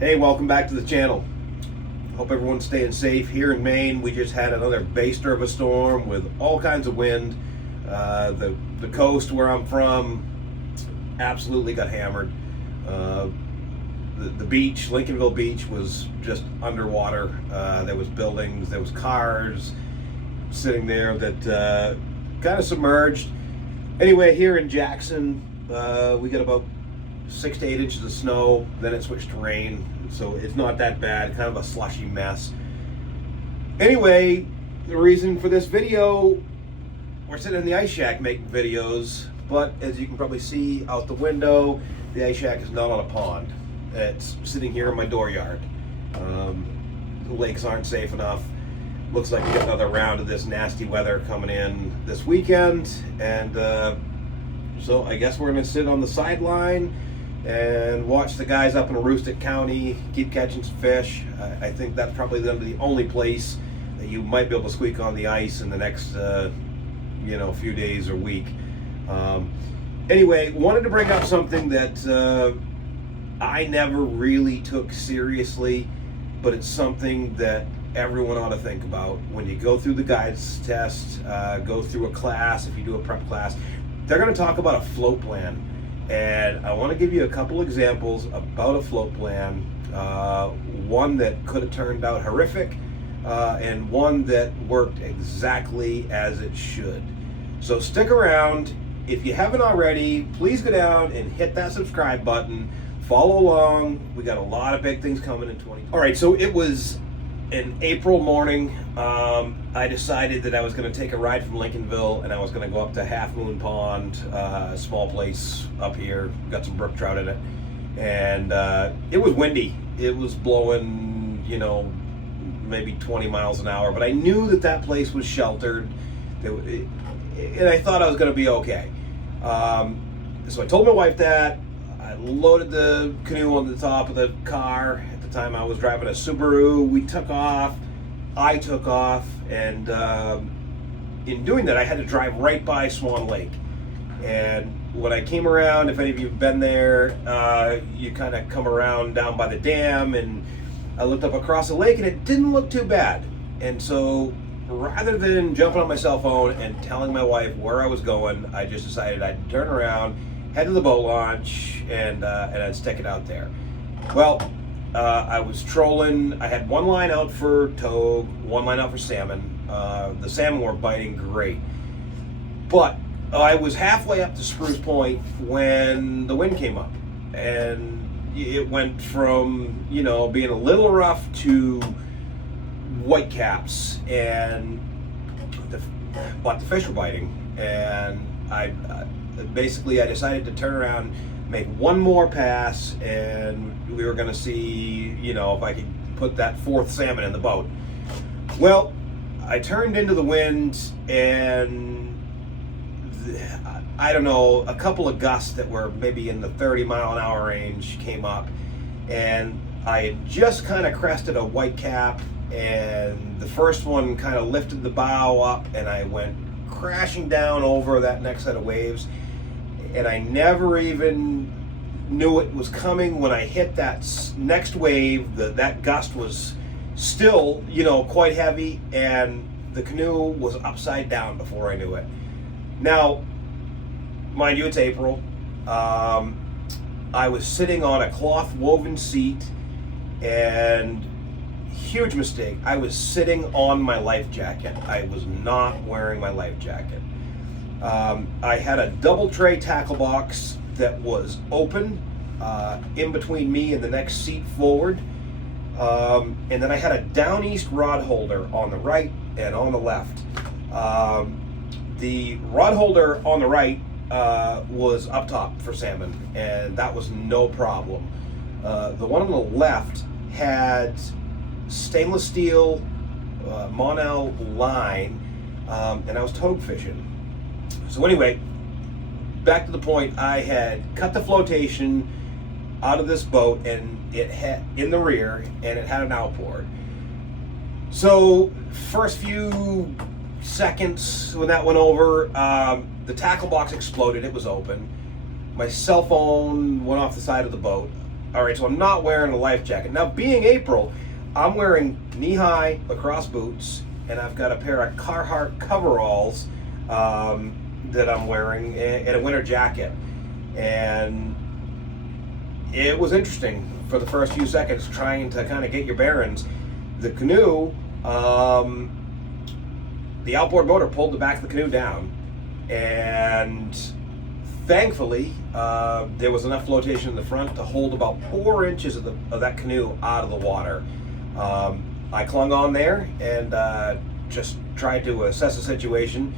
Hey, welcome back to the channel. Hope everyone's staying safe. Here in Maine, we just had another baster of a storm with all kinds of wind. The coast where I'm from absolutely got hammered. The beach, Lincolnville Beach, was just underwater. There was buildings, there was cars sitting there that kind of submerged. Anyway, here in Jackson, we got about 6 to 8 inches of snow, then it switched to rain, so it's not that bad, kind of a slushy mess. Anyway, the reason for this video, we're sitting in the ice shack making videos, but as you can probably see out the window, the ice shack is not on a pond. It's sitting here in my dooryard. The lakes aren't safe enough. Looks like we got another round of this nasty weather coming in this weekend, and so I guess we're gonna sit on the sideline and watch the guys up in Aroostook County keep catching some fish. I think that's probably going to be the only place that you might be able to squeak on the ice in the next few days or week. Anyway, wanted to bring up something that I never really took seriously, but it's something that everyone ought to think about when you go through the guides test, go through a class. If you do a prep class, they're going to talk about a float plan. And I want to give you a couple examples about a float plan, one that could have turned out horrific, and one that worked exactly as it should. So stick around. If you haven't already, please go down and hit that subscribe button. Follow along. We got a lot of big things coming in 2020. All right, so it was an April morning. I decided that I was going to take a ride from Lincolnville and I was going to go up to Half Moon Pond, a small place up here, got some brook trout in it, and it was windy. It was blowing, maybe 20 miles an hour, but I knew that place was sheltered, and I thought I was going to be okay. So I told my wife that. I loaded the canoe on the top of the car. At the time I was driving a Subaru. We took off. I took off, and in doing that I had to drive right by Swan Lake. And when I came around, if any of you have been there, you kind of come around down by the dam, and I looked up across the lake and it didn't look too bad. And so rather than jumping on my cell phone and telling my wife where I was going, I just decided I'd turn around, head to the boat launch, and I'd stick it out there. Well, I was trolling. I had one line out for togue, one line out for salmon. The salmon were biting great. But I was halfway up to Spruce Point when the wind came up. And it went from, being a little rough to whitecaps. But the fish were biting. And I decided to turn around, make one more pass, and we were going to see, if I could put that fourth salmon in the boat. Well, I turned into the wind, and I don't know, a couple of gusts that were maybe in the 30-mile-an-hour range came up, and I had just kind of crested a whitecap, and the first one kind of lifted the bow up, and I went crashing down over that next set of waves. And I never even knew it was coming when I hit that next wave. That gust was still, quite heavy, and the canoe was upside down before I knew it. Now, mind you, it's April. I was sitting on a cloth woven seat, and huge mistake. I was sitting on my life jacket. I was not wearing my life jacket. I had a double tray tackle box that was open in between me and the next seat forward. And then I had a down east rod holder on the right and on the left. The rod holder on the right was up top for salmon, and that was no problem. The one on the left had stainless steel Monel line, and I was togue fishing. So anyway, back to the point, I had cut the flotation out of this boat, and it had in the rear, and it had an outboard. So first few seconds when that went over, the tackle box exploded. It was open. My cell phone went off the side of the boat. All right, so I'm not wearing a life jacket. Now, being April, I'm wearing knee-high lacrosse boots, and I've got a pair of Carhartt coveralls that I'm wearing, and a winter jacket. And it was interesting for the first few seconds trying to kind of get your bearings. The canoe, the outboard motor pulled the back of the canoe down, and thankfully there was enough flotation in the front to hold about 4 inches of that canoe out of the water. I clung on there and just tried to assess the situation.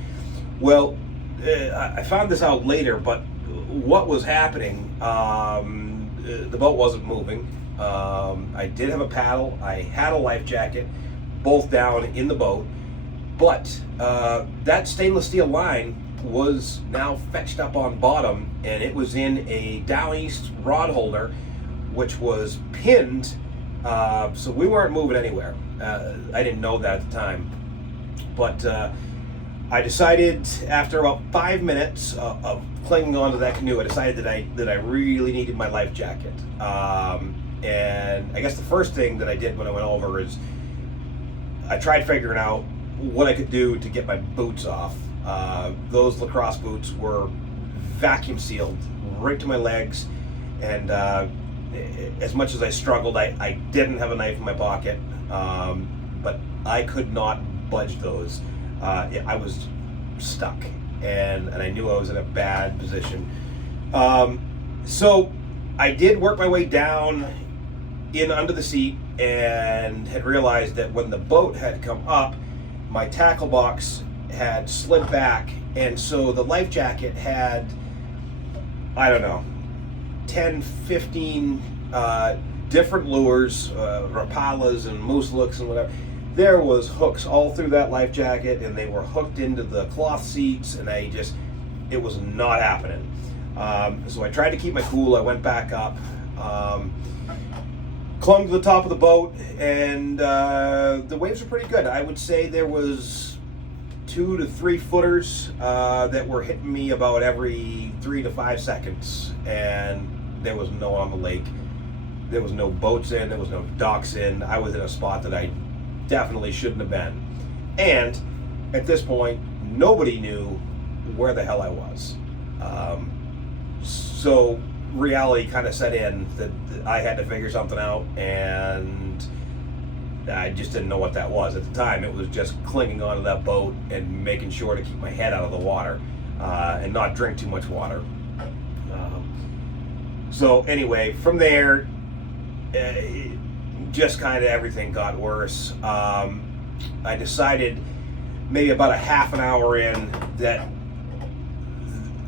Well, I found this out later, but what was happening, the boat wasn't moving. I did have a paddle, I had a life jacket, both down in the boat, but that stainless steel line was now fetched up on bottom, and it was in a down east rod holder, which was pinned, so we weren't moving anywhere. I didn't know that at the time, but I decided after about 5 minutes of clinging onto that canoe, I decided that I really needed my life jacket. And I guess the first thing that I did when I went over is I tried figuring out what I could do to get my boots off. Those lacrosse boots were vacuum sealed right to my legs, and as much as I struggled, I didn't have a knife in my pocket, but I could not budge those. I was stuck, and I knew I was in a bad position. So I did work my way down in under the seat, and had realized that when the boat had come up, my tackle box had slid back, and so the life jacket had, I don't know, 10, 15 different lures, Rapalas and moose looks and whatever. There was hooks all through that life jacket, and they were hooked into the cloth seats, and it was not happening. So I tried to keep my cool. I went back up, clung to the top of the boat, and the waves were pretty good. I would say there was 2 to 3 footers that were hitting me about every 3 to 5 seconds, and there was no one on the lake. There was no boats in, there was no docks in. I was in a spot that I definitely shouldn't have been. And at this point, nobody knew where the hell I was. So reality kind of set in that I had to figure something out, and I just didn't know what that was. At the time, it was just clinging onto that boat and making sure to keep my head out of the water and not drink too much water. So anyway, from there, just kind of everything got worse. I decided maybe about a half an hour in that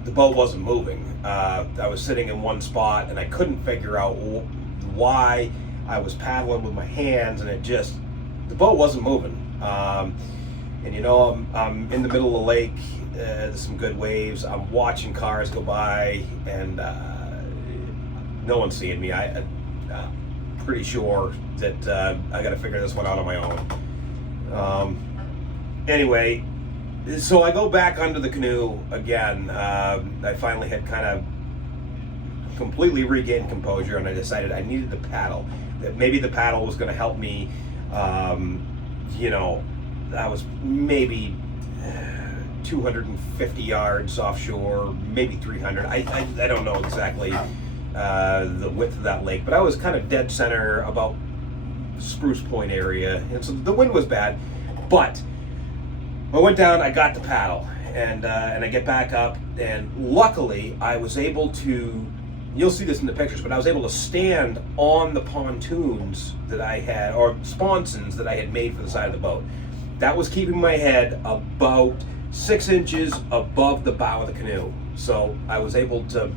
the boat wasn't moving. I was sitting in one spot, and I couldn't figure out why I was paddling with my hands, and the boat wasn't moving. And you know, I'm in the middle of the lake, there's some good waves, I'm watching cars go by, and no one's seeing me. I'm pretty sure that I gotta figure this one out on my own. Anyway, so I go back under the canoe again. I finally had kind of completely regained composure, and I decided I needed the paddle. That maybe the paddle was going to help me. You know, I was maybe 250 yards offshore, maybe 300. I don't know exactly the width of that lake, but I was kind of dead center about Spruce Point area, and so the wind was bad, but I went down, I got the paddle, and I get back up, and luckily I was able to, you'll see this in the pictures, but I was able to stand on the pontoons that I had, or sponsons that I had made for the side of the boat. That was keeping my head about 6 inches above the bow of the canoe. So I was able to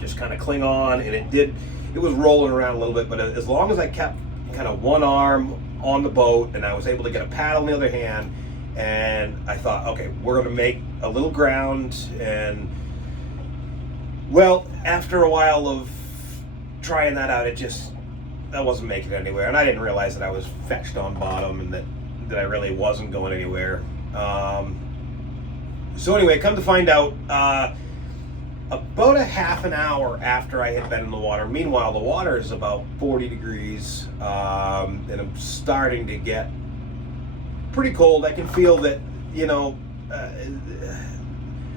just kind of cling on, and it was rolling around a little bit, but as long as I kept kind of one arm on the boat, and I was able to get a paddle in the other hand, and I thought, okay, we're going to make a little ground. And well, after a while of trying that out, I wasn't making it anywhere, and I didn't realize that I was fetched on bottom, and that I really wasn't going anywhere. So anyway, come to find out, about a half an hour after I had been in the water. Meanwhile, the water is about 40 degrees, and I'm starting to get pretty cold. I can feel that,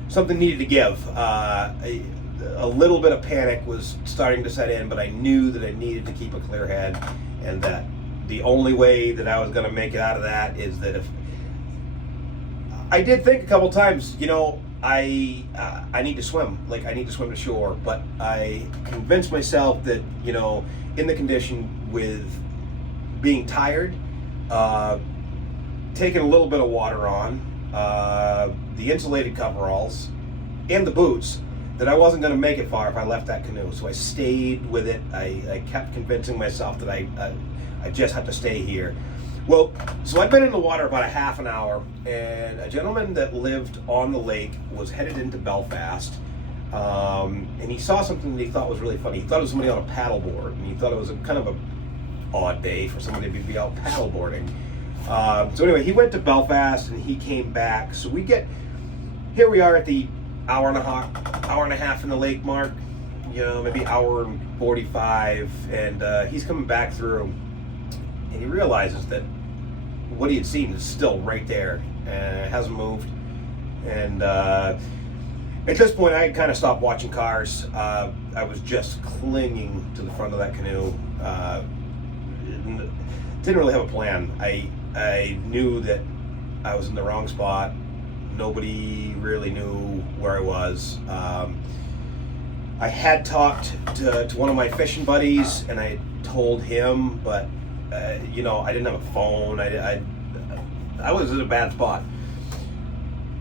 something needed to give. A little bit of panic was starting to set in, but I knew that I needed to keep a clear head, and that the only way that I was going to make it out of that is that if I did think a couple times, I need to swim. Like, I need to swim to shore. But I convinced myself that, in the condition, with being tired, taking a little bit of water on, the insulated coveralls, and the boots, that I wasn't going to make it far if I left that canoe. So I stayed with it. I kept convincing myself that I just have to stay here. Well, so I'd been in the water about a half an hour, and a gentleman that lived on the lake was headed into Belfast, and he saw something that he thought was really funny. He thought it was somebody on a paddleboard, and he thought it was a kind of a odd day for somebody to be out paddleboarding. So anyway, he went to Belfast, and he came back. So here we are at the hour and a half in the lake mark, maybe hour and 45, and he's coming back through. And he realizes that what he had seen is still right there, and it hasn't moved. And at this point, I had kind of stopped watching cars. I was just clinging to the front of that canoe. Didn't really have a plan. I knew that I was in the wrong spot. Nobody really knew where I was. I had talked to one of my fishing buddies, and I told him, but I didn't have a phone. I was in a bad spot.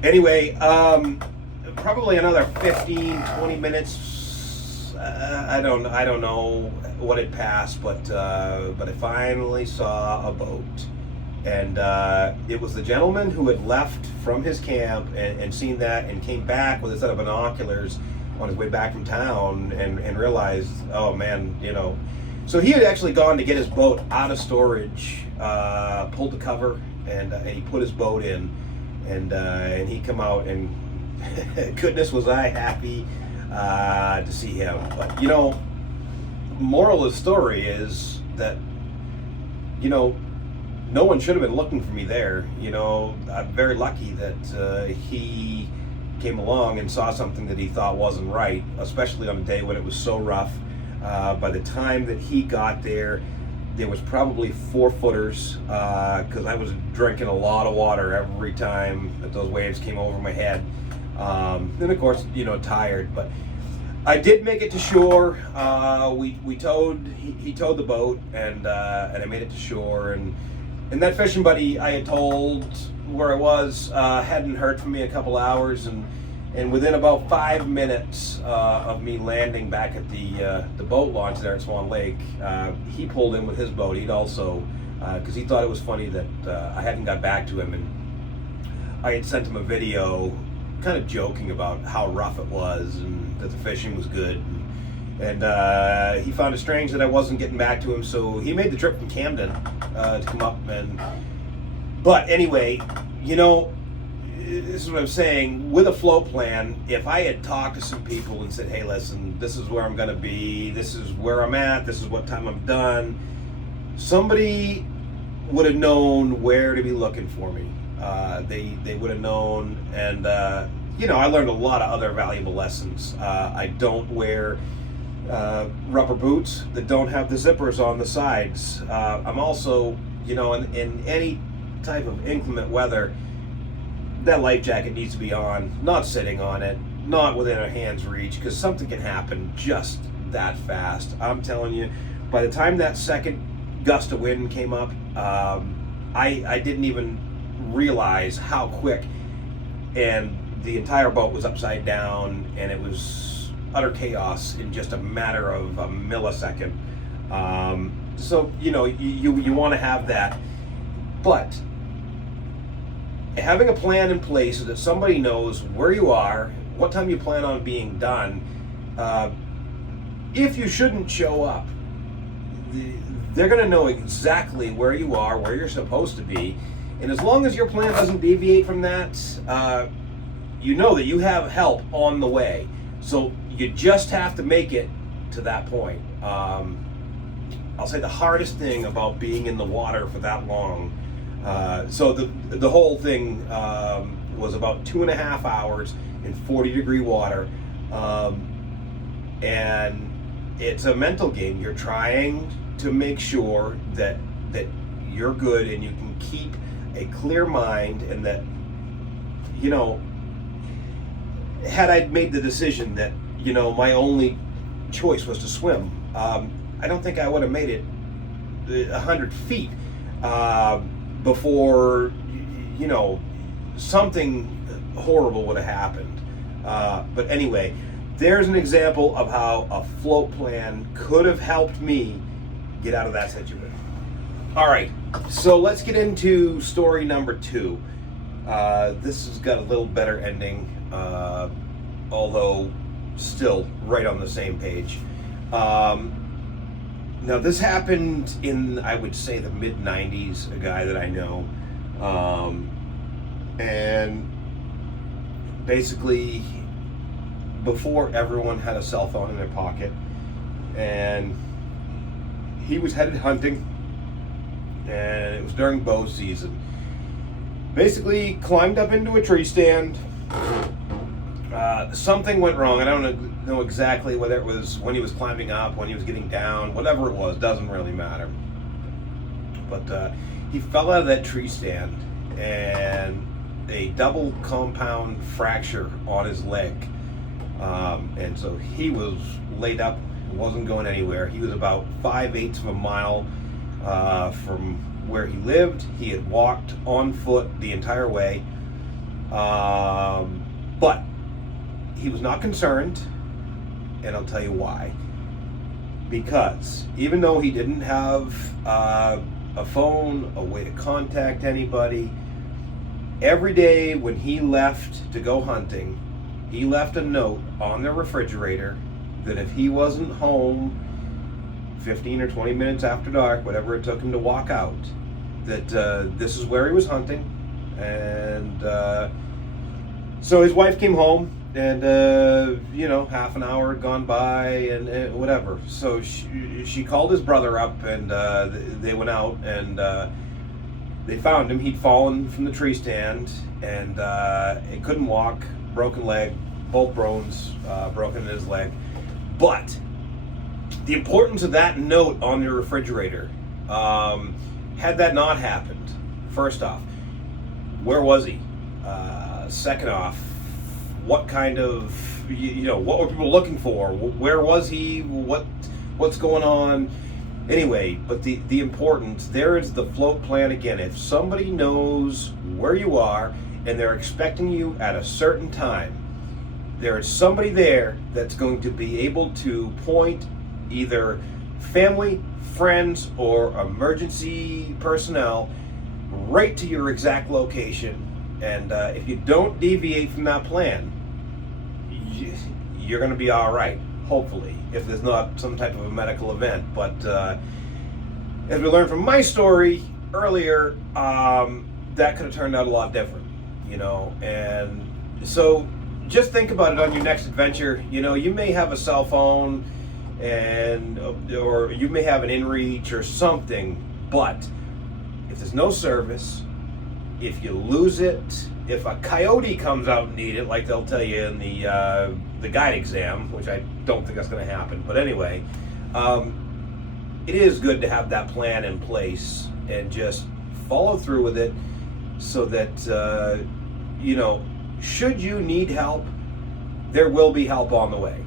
Anyway, probably another 15, 20 minutes. I don't know what had passed, but I finally saw a boat, and it was the gentleman who had left from his camp and seen that and came back with a set of binoculars on his way back from town and realized, oh man, So he had actually gone to get his boat out of storage, pulled the cover, and he put his boat in, and he come out, and goodness was I happy to see him. But moral of the story is that no one should have been looking for me there. I'm very lucky that he came along and saw something that he thought wasn't right, especially on a day when it was so rough. By the time that he got there was probably 4-footers, because I was drinking a lot of water every time that those waves came over my head. Then of course, tired, but I did make it to shore. He towed the boat, and I made it to shore, and that fishing buddy I had told where I was hadn't heard from me a couple hours, and within about 5 minutes of me landing back at the boat launch there at Swan Lake, he pulled in with his boat. He'd also, because he thought it was funny that I hadn't got back to him, and I had sent him a video kind of joking about how rough it was and that the fishing was good. And he found it strange that I wasn't getting back to him, so he made the trip from Camden to come up. But anyway, this is what I'm saying. With a float plan, if I had talked to some people and said, hey, listen, this is where I'm going to be, this is where I'm at, this is what time I'm done, somebody would have known where to be looking for me. They would have known, and I learned a lot of other valuable lessons. I don't wear rubber boots that don't have the zippers on the sides. I'm also, in any type of inclement weather, that life jacket needs to be on, not sitting on it, not within a hand's reach, because something can happen just that fast. I'm telling you, by the time that second gust of wind came up, I didn't even realize how quick, and the entire boat was upside down, and it was utter chaos in just a matter of a millisecond. So you want to have that, but having a plan in place so that somebody knows where you are, what time you plan on being done. If you shouldn't show up, they're going to know exactly where you are, where you're supposed to be, and as long as your plan doesn't deviate from that, you know that you have help on the way. So you just have to make it to that point. I'll say the hardest thing about being in the water for that long. So the whole thing was about 2.5 hours in 40-degree water, and it's a mental game. You're trying to make sure that you're good and you can keep a clear mind, and that, you know, had I made the decision that, you know, my only choice was to swim, I don't think I would have made it 100 feet before, you know, something horrible would have happened. But anyway, there's an example of how a float plan could have helped me get out of that situation. All right, so let's get into story number 2. This has got a little better ending, although still right on the same page. Now, this happened in, I would say, the mid-90s, a guy that I know. And basically, before everyone had a cell phone in their pocket, and he was headed hunting, and it was during bow season. Basically, climbed up into a tree stand. Something went wrong. I don't know exactly whether it was when he was climbing up, when he was getting down, whatever it was, doesn't really matter. But he fell out of that tree stand, and a double compound fracture on his leg. And so he was laid up, wasn't going anywhere. He was about 5/8 of a mile from where he lived. He had walked on foot the entire way. But he was not concerned, and I'll tell you why. Because even though he didn't have a phone, a way to contact anybody, every day when he left to go hunting, he left a note on the refrigerator that if he wasn't home 15 or 20 minutes after dark, whatever it took him to walk out, that this is where he was hunting. And so his wife came home, and you know, half an hour had gone by, and whatever. So she called his brother up, and they went out, and they found him. He'd fallen from the tree stand, and he couldn't walk, broken leg, both bones broken in his leg. But the importance of that note on your refrigerator, had that not happened, first off, where was he? Second off, what kind of, you know, what were people looking for? Where was he? What's going on? Anyway, but the importance, there is the float plan again. If somebody knows where you are and they're expecting you at a certain time, there is somebody there that's going to be able to point either family, friends, or emergency personnel right to your exact location. And if you don't deviate from that plan, you're going to be all right, hopefully, if there's not some type of a medical event. But as we learned from my story earlier, that could have turned out a lot different, you know. And so just think about it on your next adventure. You know, you may have a cell phone, or you may have an inReach or something, but if there's no service, if you lose it, if a coyote comes out and need it, like they'll tell you in the guide exam, which I don't think that's going to happen, but anyway, it is good to have that plan in place and just follow through with it, so that you know, should you need help, there will be help on the way.